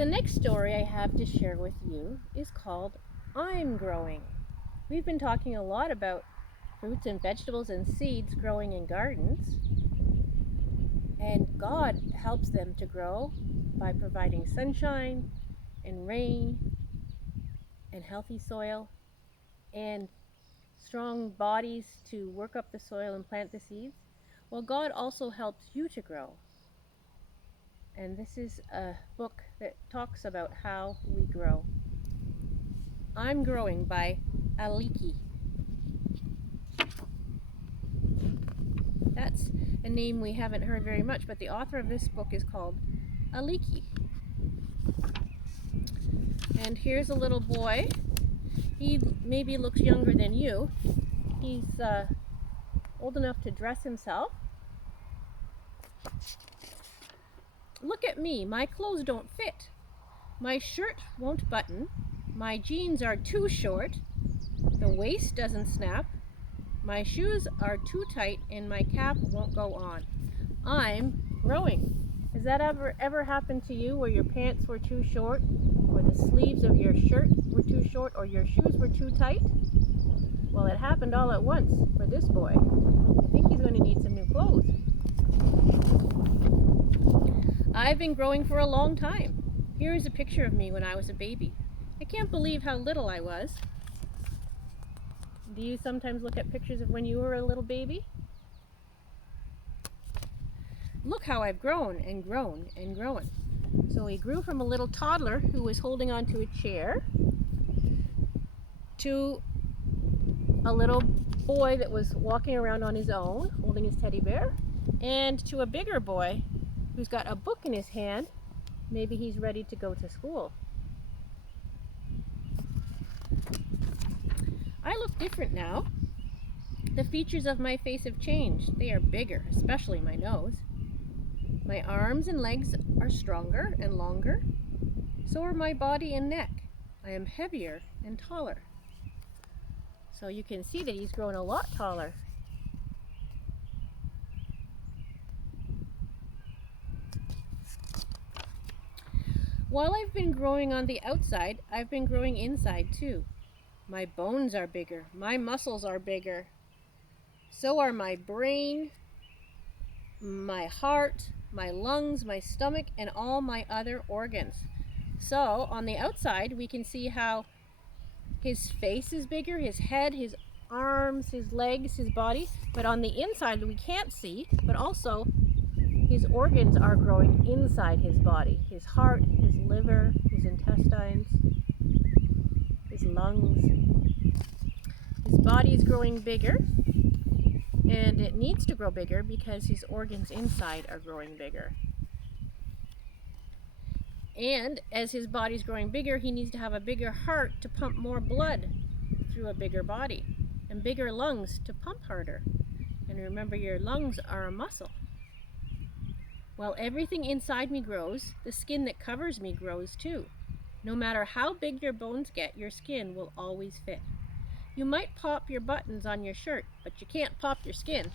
The next story I have to share with you is called I'm Growing. We've been talking a lot about fruits and vegetables and seeds growing in gardens, and God helps them to grow by providing sunshine and rain and healthy soil and strong bodies to work up the soil and plant the seeds. Well, God also helps you to grow. And this is a book that talks about how we grow. I'm Growing by Aliki. That's a name we haven't heard very much, but the author of this book is called Aliki. And here's a little boy. He maybe looks younger than you. He's old enough to dress himself. Look at me, my clothes don't fit. My shirt won't button. My jeans are too short. The waist doesn't snap. My shoes are too tight and my cap won't go on. I'm growing. Has that ever happened to you, where your pants were too short, or the sleeves of your shirt were too short, or your shoes were too tight? Well, it happened all at once for this boy. I think he's going to need some new clothes. I've been growing for a long time. Here is a picture of me when I was a baby. I can't believe how little I was. Do you sometimes look at pictures of when you were a little baby? Look how I've grown and grown and grown. So he grew from a little toddler who was holding onto a chair to a little boy that was walking around on his own, holding his teddy bear, and to a bigger boy who's got a book in his hand. Maybe he's ready to go to school. I look different now. The features of my face have changed. They are bigger, especially my nose. My arms and legs are stronger and longer. So are my body and neck. I am heavier and taller. So you can see that he's grown a lot taller. While I've been growing on the outside, I've been growing inside too. My bones are bigger. My muscles are bigger. So are my brain, my heart, my lungs, my stomach, and all my other organs. So on the outside, we can see how his face is bigger, his head, his arms, his legs, his body. But on the inside, we can't see, but also his organs are growing inside his body. His heart, his liver, his intestines, his lungs. His body is growing bigger, and it needs to grow bigger because his organs inside are growing bigger. And as his body's growing bigger, he needs to have a bigger heart to pump more blood through a bigger body, and bigger lungs to pump harder. And remember, your lungs are a muscle. While everything inside me grows, the skin that covers me grows too. No matter how big your bones get, your skin will always fit. You might pop your buttons on your shirt, but you can't pop your skin.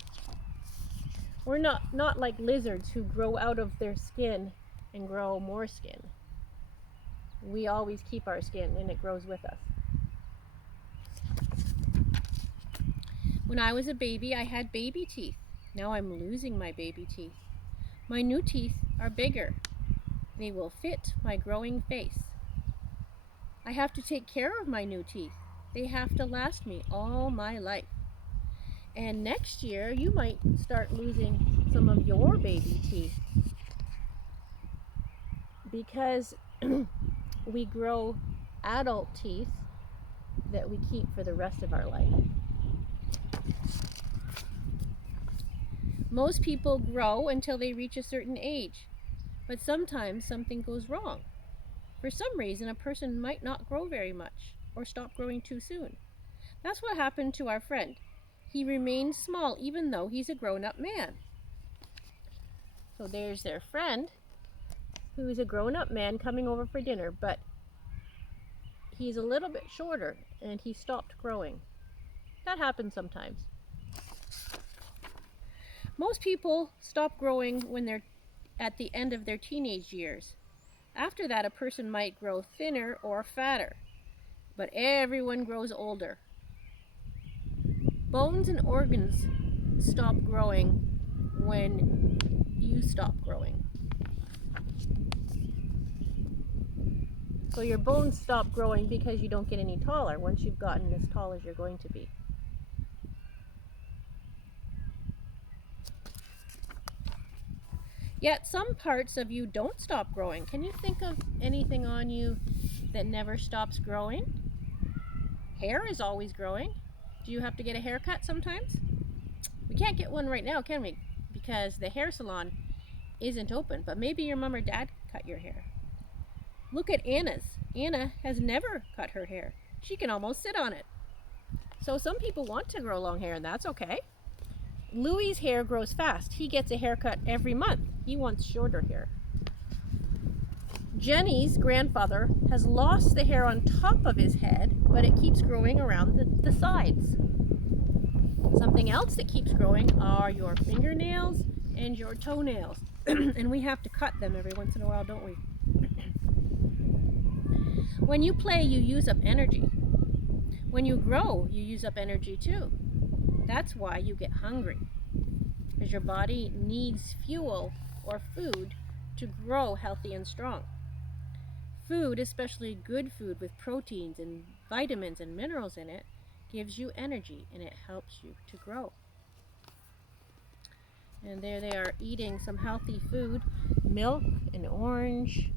We're not like lizards who grow out of their skin and grow more skin. We always keep our skin and it grows with us. When I was a baby, I had baby teeth. Now I'm losing my baby teeth. My new teeth are bigger. They will fit my growing face. I have to take care of my new teeth. They have to last me all my life. And next year, you might start losing some of your baby teeth because we grow adult teeth that we keep for the rest of our life. Most people grow until they reach a certain age, but sometimes something goes wrong. For some reason, a person might not grow very much or stop growing too soon. That's what happened to our friend. He remained small even though he's a grown-up man. So there's their friend who is a grown-up man coming over for dinner, but he's a little bit shorter and he stopped growing. That happens sometimes. Most people stop growing when they're at the end of their teenage years. After that, a person might grow thinner or fatter, but everyone grows older. Bones and organs stop growing when you stop growing. So your bones stop growing because you don't get any taller once you've gotten as tall as you're going to be. Yet some parts of you don't stop growing. Can you think of anything on you that never stops growing? Hair is always growing. Do you have to get a haircut sometimes? We can't get one right now, can we? Because the hair salon isn't open, but maybe your mom or dad cut your hair. Look at Anna's. Anna has never cut her hair. She can almost sit on it. So some people want to grow long hair, and that's okay. Louie's hair grows fast. He gets a haircut every month. He wants shorter hair. Jenny's grandfather has lost the hair on top of his head, but it keeps growing around the sides. Something else that keeps growing are your fingernails and your toenails. And we have to cut them every once in a while, don't we? When you play, you use up energy. When you grow, you use up energy too. That's why you get hungry, because your body needs fuel or food to grow healthy and strong. Food, especially good food with proteins and vitamins and minerals in it, gives you energy and it helps you to grow. And there they are eating some healthy food, milk, an orange,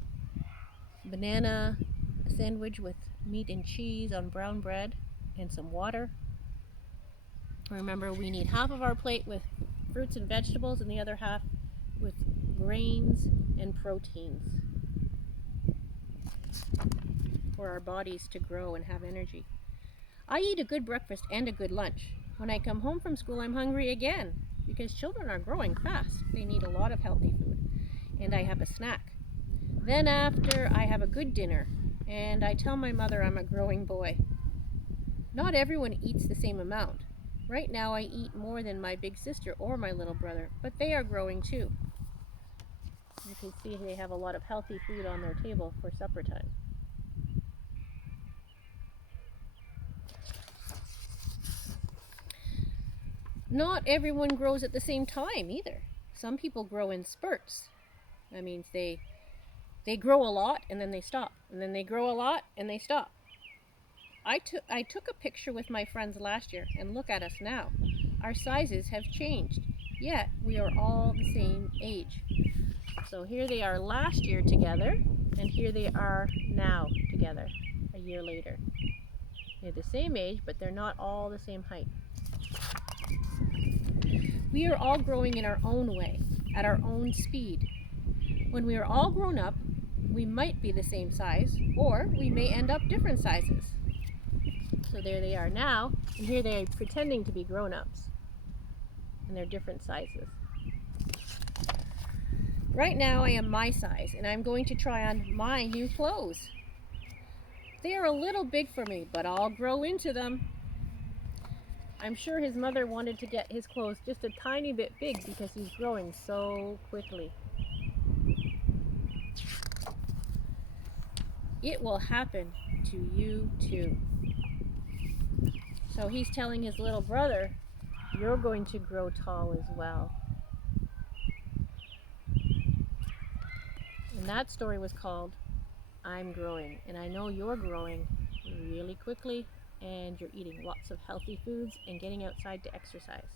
banana, a sandwich with meat and cheese on brown bread, and some water. Remember, we need half of our plate with fruits and vegetables and the other half with grains and proteins for our bodies to grow and have energy. I eat a good breakfast and a good lunch. When I come home from school, I'm hungry again because children are growing fast. They need a lot of healthy food. And I have a snack. Then after, I have a good dinner, and I tell my mother I'm a growing boy. Not everyone eats the same amount. Right now I eat more than my big sister or my little brother, but they are growing too. You can see they have a lot of healthy food on their table for supper time. Not everyone grows at the same time either. Some people grow in spurts. That means they grow a lot and then they stop, and then they grow a lot and they stop. I took a picture with my friends last year, and look at us now. Our sizes have changed, yet we are all the same age. So here they are last year together, and here they are now together, a year later. They're the same age, but they're not all the same height. We are all growing in our own way, at our own speed. When we are all grown up, we might be the same size, or we may end up different sizes. So there they are now, and here they are pretending to be grown-ups, and they're different sizes. Right now I am my size, and I'm going to try on my new clothes. They are a little big for me, but I'll grow into them. I'm sure his mother wanted to get his clothes just a tiny bit big because he's growing so quickly. It will happen to you too. So he's telling his little brother, you're going to grow tall as well. And that story was called I'm Growing. And I know you're growing really quickly, and you're eating lots of healthy foods and getting outside to exercise.